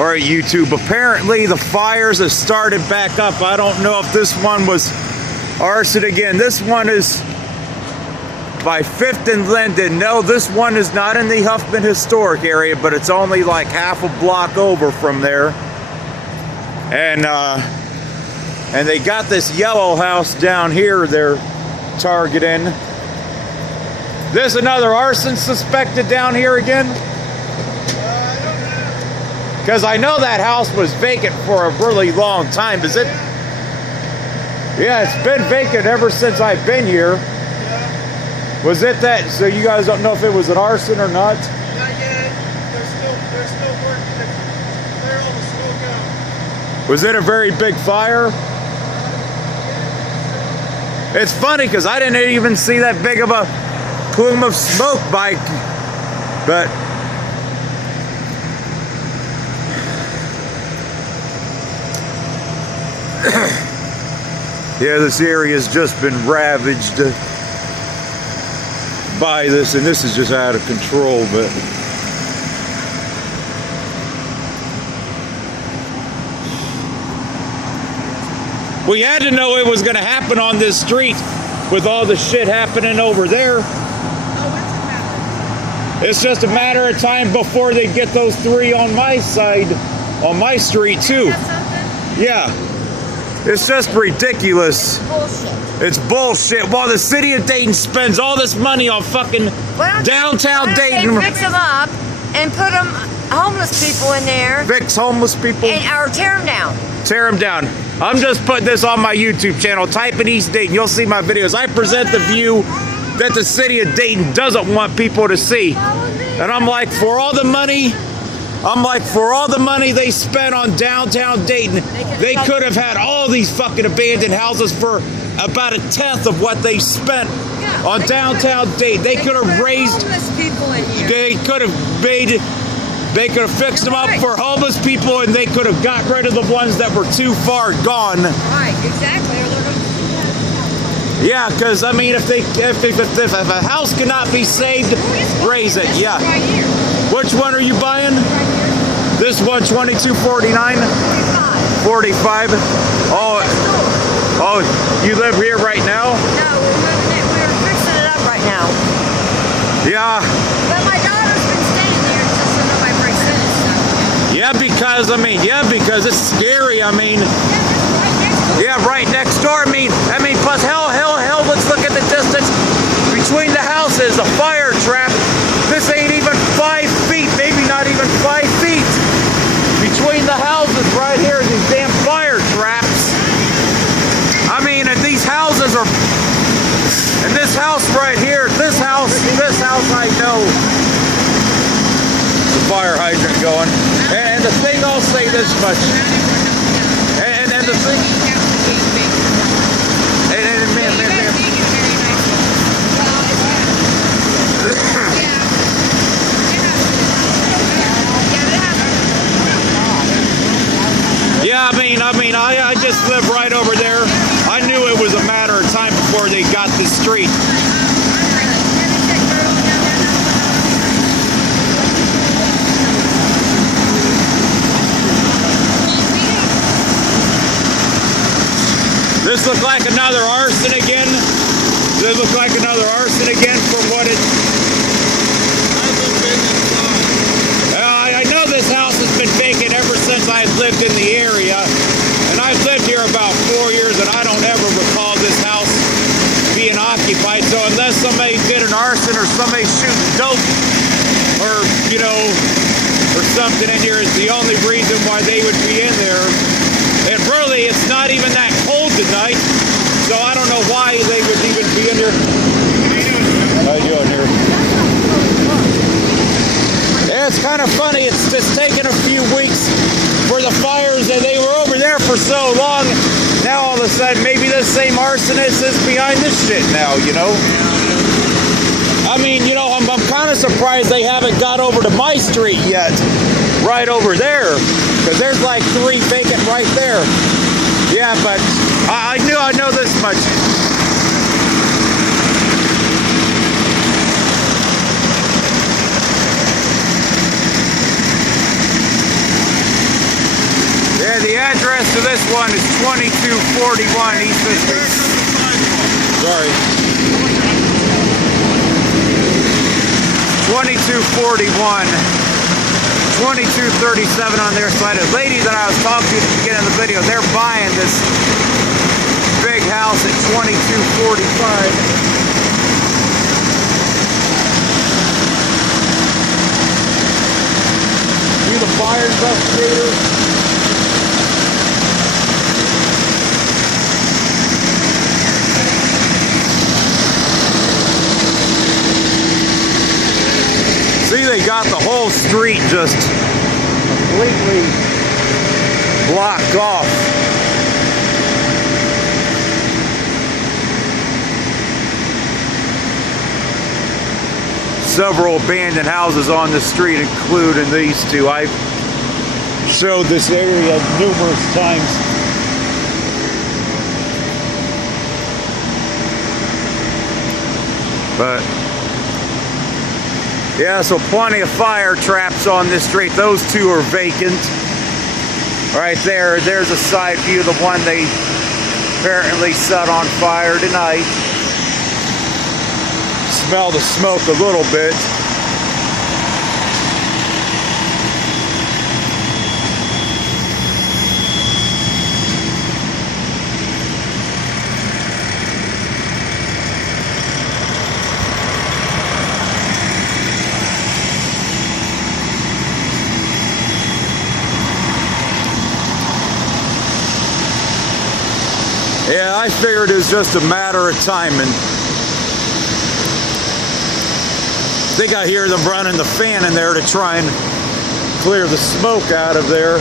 All right, YouTube, apparently the fires have started back up. I don't know if this one was arson again. This one is by 5th and Linden. No, this one is not in the Huffman Historic area, but it's only like half a block over from there. And they got this yellow house down here they're targeting. There's another arson suspected down here again? Because I know that house was vacant for a really long time. Is it? Yeah, it's been vacant ever since I've been here. Was it that? So you guys don't know if it was an arson or not? Not yet. They're still working to clear all the smoke out. Was it a very big fire? It's funny because I didn't even see that big of a plume of smoke by, but yeah, this area has just been ravaged by this, and this is just out of control. But we had to know it was going to happen on this street with all the shit happening over there. It's just a matter of time before they get those 3 on my side, on my street too. Yeah. It's just ridiculous. Bullshit. It's bullshit. While the city of Dayton spends all this money on fucking downtown Dayton. They fix them up and put them homeless people in there. Fix homeless people? Or tear them down. Tear them down. I'm just putting this on my YouTube channel. Type in East Dayton. You'll see my videos. I present the view that the city of Dayton doesn't want people to see. And I'm like, for all the money they spent on downtown Dayton, they could have had all these fucking abandoned houses for about 1/10 of what they spent on downtown Dayton. They could have raised, they could have fixed them up for homeless people, and they could have got rid of the ones that were too far gone. Right, exactly. Yeah, because I mean, if a house cannot be saved, raise it. Yeah. Which one are you buying? This one, 2249? 45. Oh, you live here right now? No, we're fixing it up right now. Yeah. But my daughter's been staying there just so nobody breaks in and stuff. Yeah, because it's scary. I mean, yeah, right next door. I mean, plus hell, let's look at the distance between the houses, a fire trap. This ain't even 5 feet, maybe not even 5 feet. Between the houses right here, these damn fire traps. I mean, and these houses are, and this house right here, this house I know. The fire hydrant going. And the thing, I'll say this much. And the thing, and man. Yeah, I just live right over there. I knew it was a matter of time before they got this street. This looked like another arson again. This looked like another arson again from what it... I know this house has been vacant ever since I've lived in the area. And I've lived here about 4 years, and I don't ever recall this house being occupied. So unless somebody did an arson or somebody shooting dope or, or something in here is the only reason why they would be in there. And really, it's not even that cold tonight, so I don't know why they would even be in here. How you doing here? Yeah, it's kind of funny. It's just taken a few weeks for the fires, and they were over there for so long. Now all of a sudden, maybe this same arsonist is behind this shit now, I mean, I'm kind of surprised they haven't got over to my street yet. Right over there. Because there's like 3 vacant right there. Yeah, but I know this much. one is 2241 East Michigan. Sorry. 2241. 2237 on their side. The lady that I was talking to at the beginning of the video, they're buying this big house at 2245. You the fire investigator? See, they got the whole street just completely blocked off. Several abandoned houses on the street, including these two. I've showed this area numerous times. But yeah, so plenty of fire traps on this street. Those two are vacant. Right there, there's a side view of the one they apparently set on fire tonight. Smell the smoke a little bit. Yeah, I figured it was just a matter of time, and I think I hear them running the fan in there to try and clear the smoke out of there.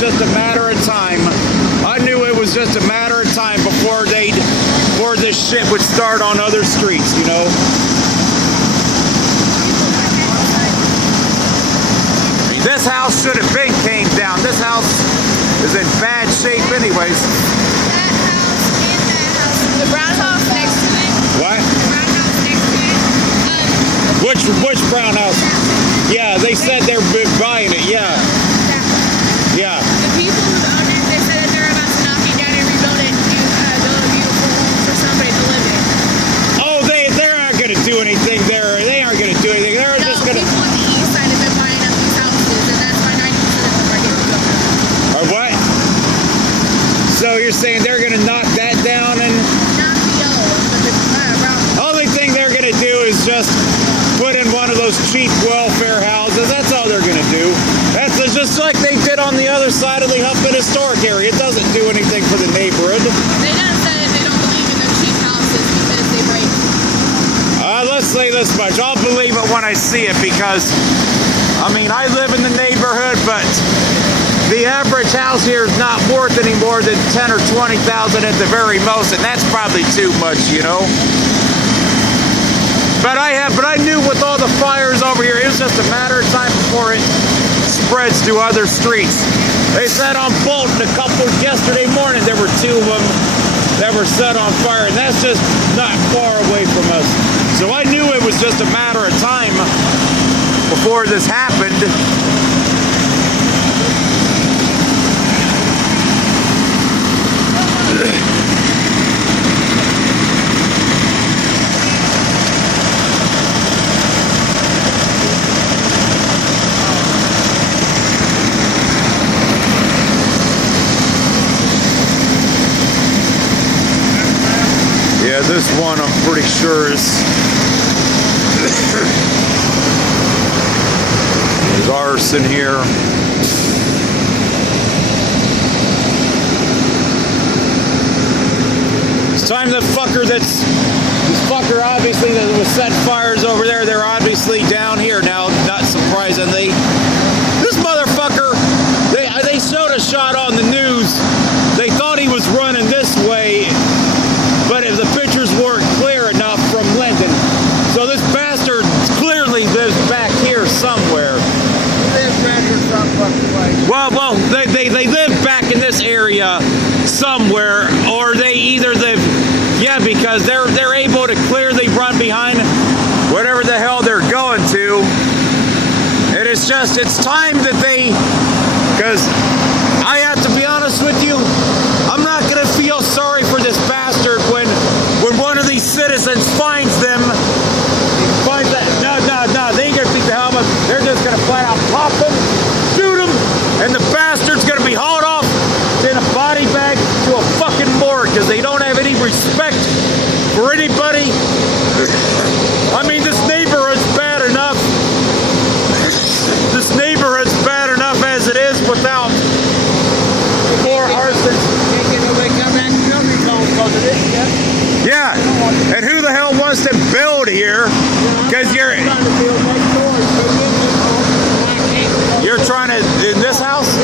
Just a matter of time. I knew it was just a matter of time before this shit would start on other streets, you know. I mean, this house should have been came down. This house is in bad shape anyways. That house and that house. The brown house next to it. What? The brown house next to it. Which brown house? Yeah, they said they're buying it, yeah. Yeah. The people who own it, they said that they're about to knock it down and rebuild it and build a beautiful home for somebody to live in. Oh, they aren't going to do anything there. They aren't going to do anything. They're just going to... people on the east side have been buying up these houses, and that's why 90% of them are getting built. Or what? So you're saying they're going to knock that down and... Not the yellow one, but the brown one. Only thing they're going to do is just put in one of those cheap welfare houses. That's all they're going to do. That's just like they did on the other side of the Huffman Historic area. It doesn't do anything for the neighborhood. They done said that they don't believe in the cheap houses because they break. Let's say this much. I'll believe it when I see it because, I mean, I live in the neighborhood, but the average house here is not worth any more than $10,000 or $20,000 at the very most, and that's probably too much, you know. But I knew with all the fires over here, it was just a matter of time before it spreads to other streets. They said on Bolton a couple yesterday morning, there were two of them that were set on fire, and that's just not far away from us. So I knew it was just a matter of time before this happened. Yeah, this one I'm pretty sure is Arson here. It's time the fucker this fucker obviously that was set fires over there, they're obviously down here now, not surprisingly. This motherfucker, they showed a shot on the news. They thought he was running Well, they live back in this area somewhere, or they either live, yeah, because they're able to clearly run behind whatever the hell they're going to. And it's time that they, because I have to be honest with you, I'm not gonna feel sorry for this bastard when one of these citizens finds that, no, they ain't gonna beat the hell out of him. They're just gonna flat out pop him, shoot him, and the bastard's gonna be hauled off in a body bag to a fucking morgue because they don't have any respect for anybody. I mean, this neighborhood's bad enough. This neighborhood's bad enough as it is without more arsons. Yeah, and who the hell wants to build here? Because you're trying to, in this house?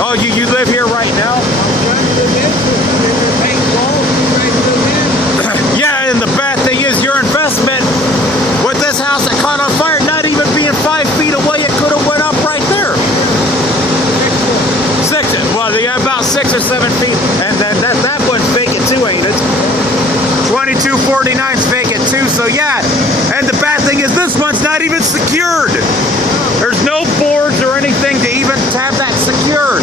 Oh, you live here right now? Yeah, and the bad thing is your investment with this house that caught on fire, not even being 5 feet away, it could have went up right there. Yeah, about 6 or 7 feet, and then that one's vacant too, ain't it? 2249's vacant too, so yeah. And the bad thing is this one's not even secured. There's no boards or anything to even have that secured.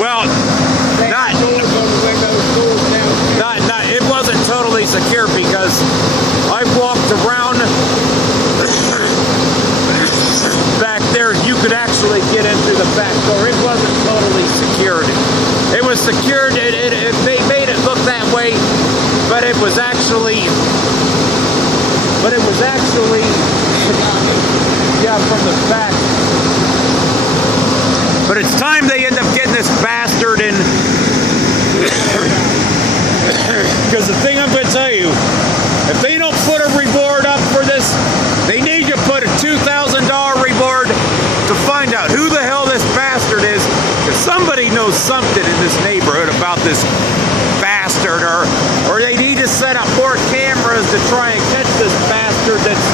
Well, it wasn't totally secure because I walked around back there. You could actually get into the back door. It wasn't totally secured. It was secured. They made it look that way, but it was actually, yeah, from the back. But it's time they end up getting this bastard in. Because the thing I'm going to tell you, if they don't put a reward up for this, they need to put a $2,000 reward to find out who the hell this bastard is. Because somebody knows something in this neighborhood about this bastard, or they need to set up more cameras to try and catch this bastard that's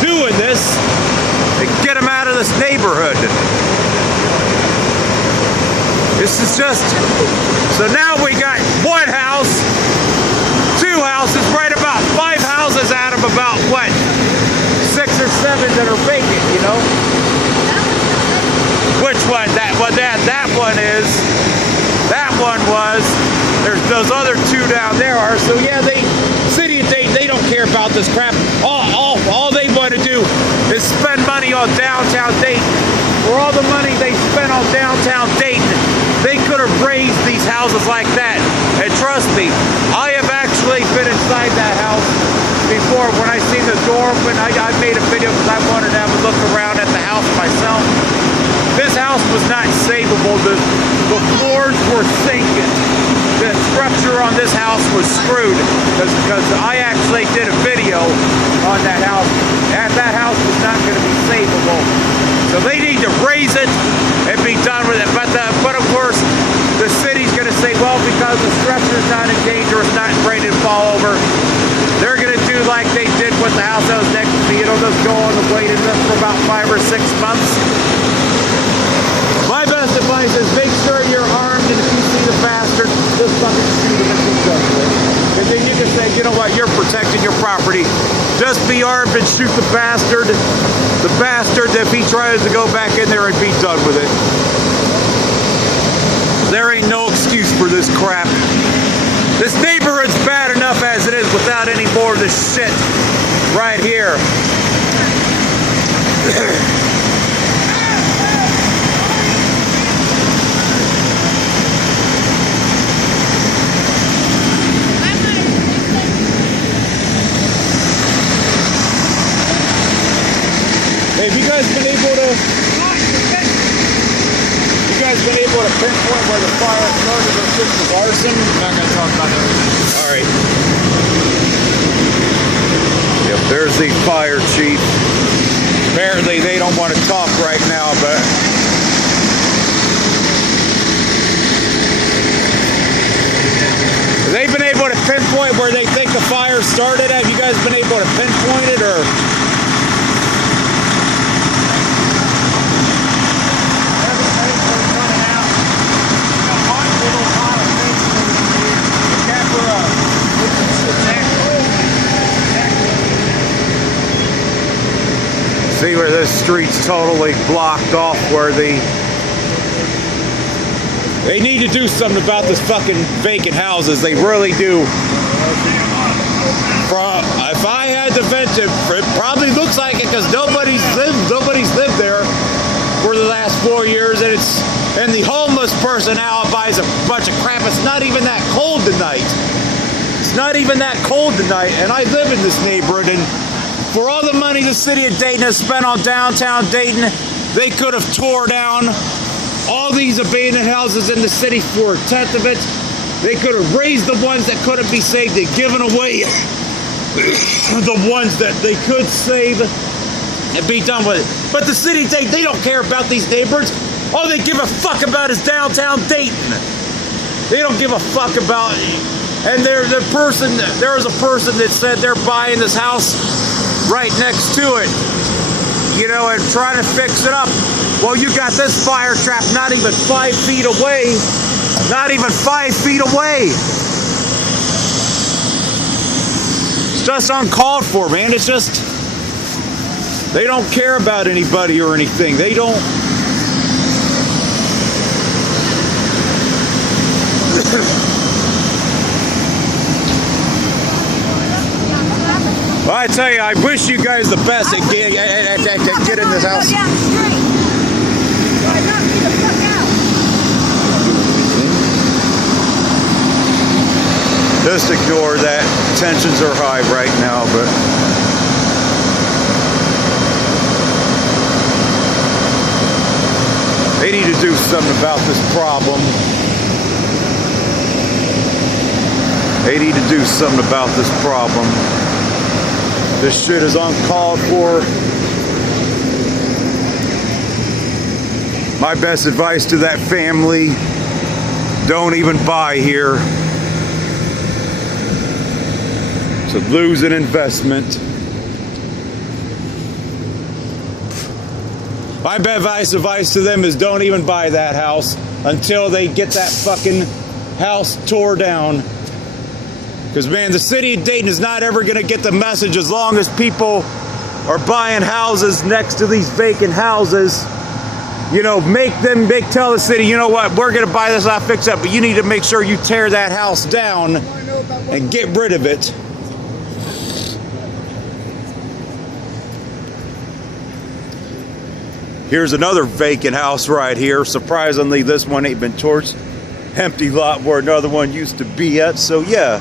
doing this and get him out of this neighborhood. This is just, so now we got one house, 2 houses, right about 5 houses out of about, what, 6 or 7 that are vacant, you know? Which one? That one was. There's those other 2 down there are. So yeah, city of Dayton, they don't care about this crap. All they want to do is spend money on downtown Dayton. For all the money they spent on downtown Dayton, they could have raised these houses like that. And trust me, I have actually been inside that house before. When I seen the door open, I made a video because I wanted to have a look around at the house myself. This house was not savable. The floors were sinking. The structure on this house was screwed because I actually did a video on that house, and that house was not going to be savable. So they need to raise it and be done with it. But of course, the city's going to say, well, because the structure's not in danger, it's not ready to fall over, they're going to do like they did with the house that was next to me. It'll just go on the waiting list for about 5 or 6 months. My best advice is make sure you're armed, and if you see the bastard, just fucking shoot him and be done with it. And then you can say, you know what, you're protecting your property. Just be armed and shoot the bastard. The bastard, if he tries to go back in there and be done with it. There ain't no excuse for this crap. This neighborhood's bad enough as it is without any more of this shit right here. Have you guys been able to pinpoint where the fire started or this was arson? I'm not going to talk about everything. All right. Yep, there's the fire chief. Apparently they don't want to talk right now, but have they been able to pinpoint where they think the fire started? Have you guys been able to pinpoint it, or? street's totally blocked off where they need to do something about this fucking vacant houses. They really do. If I had to venture, it probably looks like it because nobody's lived there for the last 4 years, and the homeless person now buys a bunch of crap. It's not even that cold tonight. It's not even that cold tonight, and I live in this neighborhood, and for all the money the city of Dayton has spent on downtown Dayton, they could have tore down all these abandoned houses in the city for a tenth of it. They could have raised the ones that couldn't be saved and given away the ones that they could save and be done with it. But the city, they don't care about these neighborhoods. All they give a fuck about is downtown Dayton. They don't give a fuck about it. And there was a person that said they're buying this house right next to it, you know, and trying to fix it up. Well, you got this fire trap not even 5 feet away. Not even 5 feet away. It's just uncalled for, man. It's just, they don't care about anybody or anything. They don't. Well, I tell you, I wish you guys the best at get in this house. Down the street. So I knocked you the fuck out. Just ignore that. Tensions are high right now, but they need to do something about this problem. They need to do something about this problem. This shit is uncalled for. My best advice to that family, don't even buy here. To lose an investment. My best advice to them is don't even buy that house until they get that fucking house tore down. Because, man, the city of Dayton is not ever going to get the message as long as people are buying houses next to these vacant houses. You know, tell the city, you know what, we're going to buy this, I'll fix it, but you need to make sure you tear that house down and get rid of it. Here's another vacant house right here. Surprisingly, this one ain't been torched. Empty lot where another one used to be at, so yeah.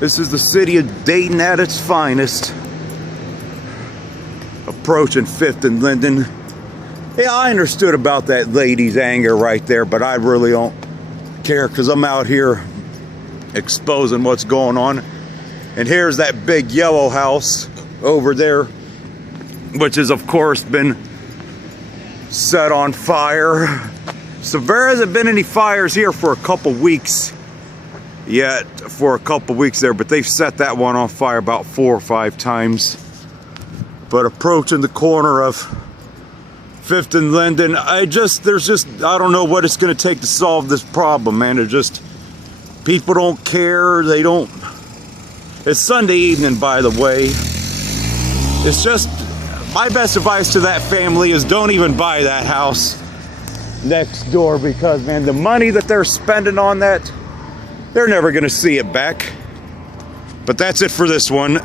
This is the city of Dayton at its finest. Approaching 5th and Linden. Yeah, I understood about that lady's anger right there, but I really don't care because I'm out here exposing what's going on. And here's that big yellow house over there, which has, of course, been set on fire. So there hasn't been any fires here for a couple weeks yet, but they've set that one on fire about 4 or 5 times. But approaching the corner of 5th and Linden, I don't know what it's going to take to solve this problem, man. People don't care. They don't. It's Sunday evening, by the way. It's just, my best advice to that family is don't even buy that house next door because, man, the money that they're spending on that, they're never going to see it back. But that's it for this one.